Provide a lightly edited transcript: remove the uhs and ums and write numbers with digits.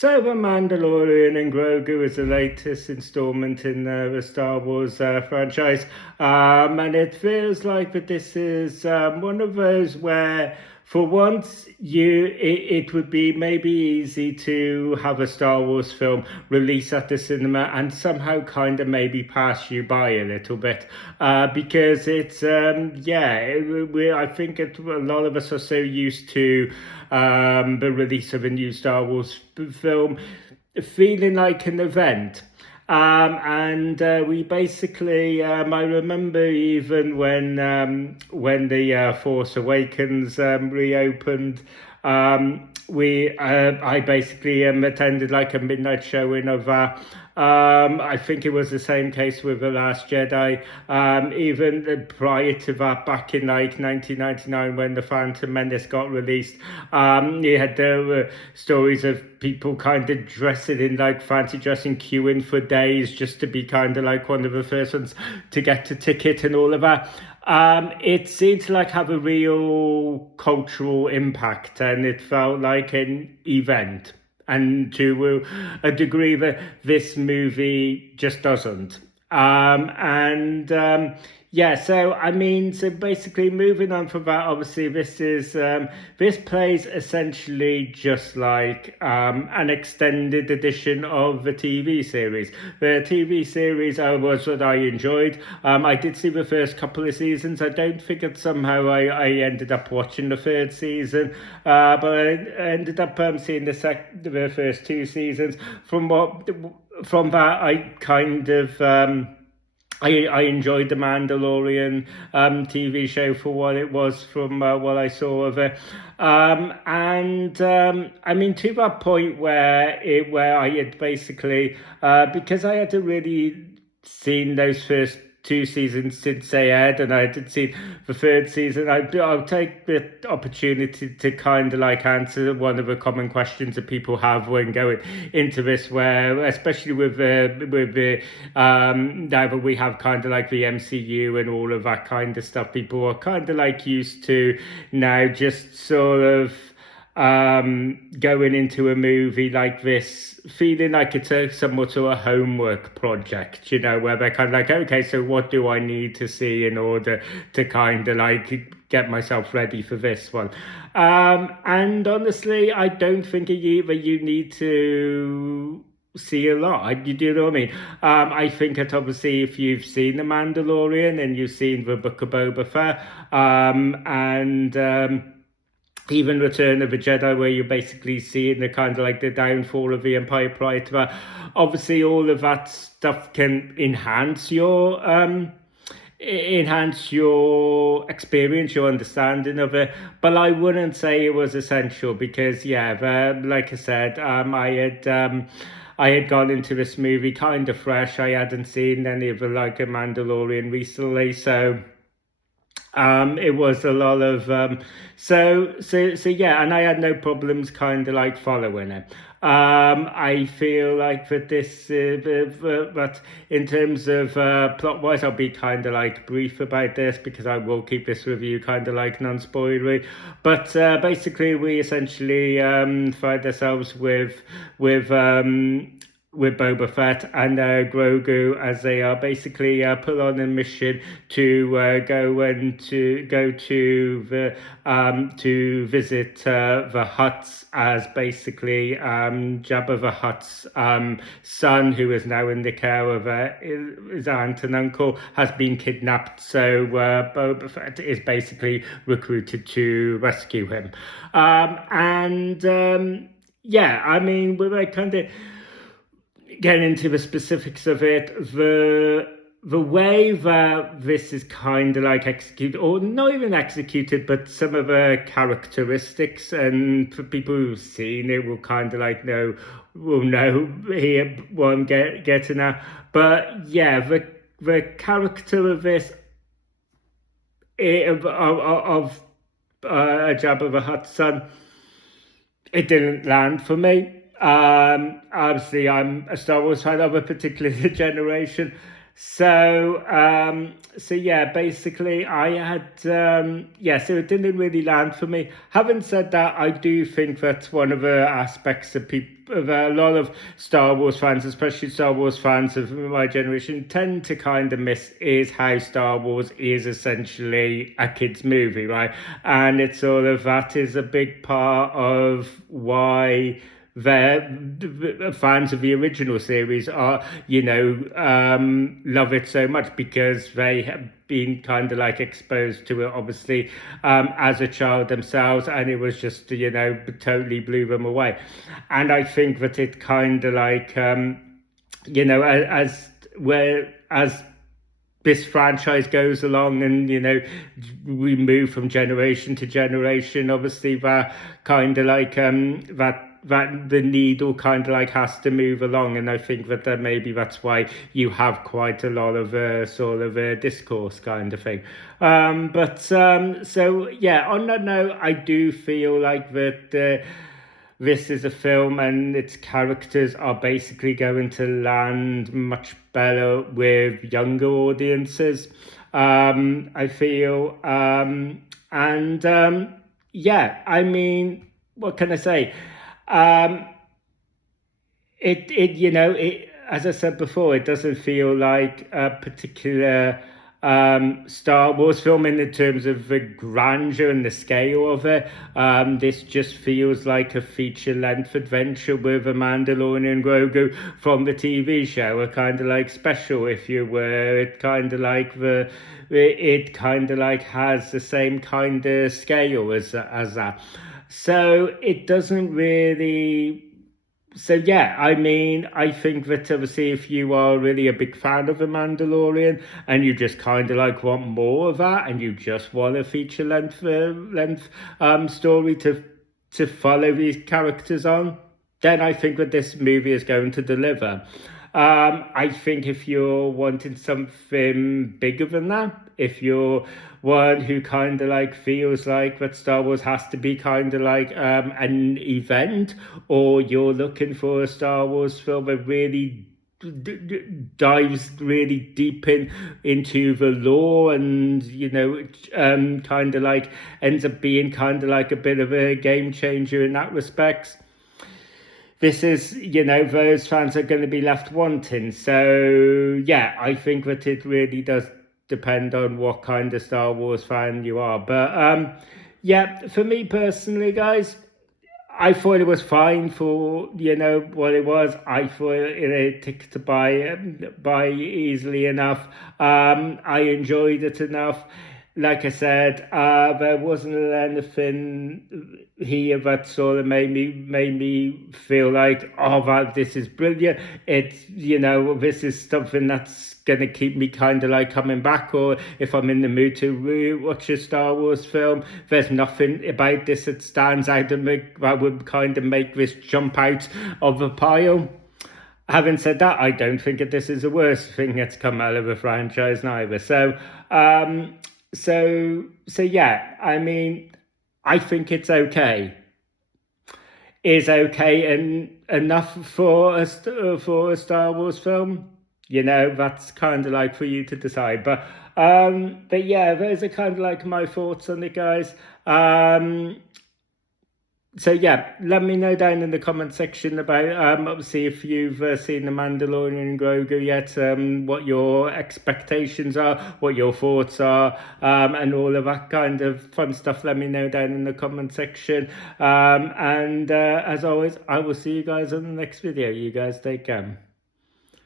So, The Mandalorian and Grogu is the latest installment in the Star Wars franchise. And it feels like that this is one of those where, for once, it would be maybe easy to have a Star Wars film release at the cinema and somehow kind of maybe pass you by a little bit. Because it's, I think a lot of us are so used to the release of a new Star Wars film feeling like an event. And we basically, I remember even when the Force Awakens reopened, I basically attended like a midnight showing of that. I think it was the same case with The Last Jedi. Even prior to that, back in like 1999, when The Phantom Menace got released, you had stories of people kind of dressing in like fancy dressing, queuing for days just to be kind of like one of the first ones to get a ticket and all of that. It seemed to like have a real cultural impact, and it felt like an event. And to a degree that this movie just doesn't. So I mean, so basically, moving on from that, obviously, this plays essentially just like an extended edition of the TV series. The TV series was what I enjoyed. I did see the first couple of seasons. I don't think that somehow I ended up watching the third season, but I ended up seeing the first two seasons. From that, I kind of. I enjoyed the Mandalorian TV show for what it was from what I saw of it. I mean, to that point where I had basically, because I hadn't really seen those first two seasons since they aired, and I did see the third season. I'll take the opportunity to kind of like answer one of the common questions that people have when going into this, where especially with the now that we have kind of like the MCU and all of that kind of stuff, people are kind of like used to now just sort of going into a movie like this feeling like it's somewhat of a homework project, where they're kind of like, okay, so what do I need to see in order to kind of like get myself ready for this one? And honestly, I don't think either you need to see a lot. You do know what I mean? I think that obviously if you've seen The Mandalorian and you've seen the Book of Boba Fett, even Return of the Jedi, where you're basically seeing the kind of like the downfall of the Empire prior to that. Obviously, all of that stuff can enhance your experience, your understanding of it. But I wouldn't say it was essential because, like I said, I had gone into this movie kind of fresh. I hadn't seen any of the like a Mandalorian recently, so. It was a lot of and I had no problems kind of like following it. I feel like that but in terms of plot wise, I'll be kind of like brief about this because I will keep this review kind of like non-spoilery. But basically, we essentially find ourselves with Boba Fett and Grogu as they are basically put on a mission to to visit the Hutts, as basically Jabba the Hutt's son, who is now in the care of his aunt and uncle, has been kidnapped. So Boba Fett is basically recruited to rescue him. I mean, we're kind of getting into the specifics of it, the way that this is kind of like executed, or not even executed, but some of the characteristics, and for people who've seen it will kind of like know here what I'm getting at. But yeah, the character of this of Jabba the Hutt's son, it didn't land for me. Obviously, I'm a Star Wars fan of a particular generation, So yeah, basically I had yeah, so it didn't really land for me. Having said that, I do think that's one of the aspects of people, of a lot of Star Wars fans, especially Star Wars fans of my generation, tend to kind of miss, is how Star Wars is essentially a kids movie, right? And it's sort of, that is a big part of why the fans of the original series are, love it so much, because they have been kind of like exposed to it, obviously, as a child themselves, and it was just, totally blew them away. And I think that it kind of like, as this franchise goes along, and we move from generation to generation, obviously that kind of like that the needle kind of like has to move along, and I think that maybe that's why you have quite a lot of sort of discourse kind of thing. So yeah, on that note, I do feel like that this is a film and its characters are basically going to land much better with younger audiences, I feel. And Yeah, I mean, what can I say? Um, it as I said before, it doesn't feel like a particular Star Wars film in terms of the grandeur and the scale of it. This just feels like a feature-length adventure with a Mandalorian and Grogu from the TV show, a kind of like special, if you were. It kind of like has the same kind of scale as that. So it doesn't really. So yeah, I mean, I think that obviously if you are really a big fan of The Mandalorian and you just kind of like want more of that, and you just want a feature length story to follow these characters on, then I think that this movie is going to deliver. I think if you're wanting something bigger than that, if you're one who kind of like feels like that Star Wars has to be kind of like an event, or you're looking for a Star Wars film that really dives really deep into the lore, and kind of like ends up being kind of like a bit of a game changer in that respect, this is, those fans are going to be left wanting. So yeah, I think that it really does depend on what kind of Star Wars fan you are. But yeah, for me personally, guys, I thought it was fine for what it was. I thought it ticked to buy easily enough. I enjoyed it enough. Like I said, there wasn't anything here that sort of made me feel like, oh, wow, this is brilliant. It's this is something that's gonna keep me kind of like coming back, or if I'm in the mood to watch a Star Wars film, there's nothing about this that stands out that would kind of make this jump out of the pile. Having said that, I don't think that this is the worst thing that's come out of a franchise neither. So yeah, I mean, I think it's okay. Is okay and enough for for a Star Wars film? That's kind of like for you to decide. But yeah, those are kind of like my thoughts on it, guys. So yeah, let me know down in the comment section about obviously if you've seen the Mandalorian and Grogu yet, what your expectations are, what your thoughts are, and all of that kind of fun stuff. Let me know down in the comment section. And as always, I will see you guys on the next video. You guys take care.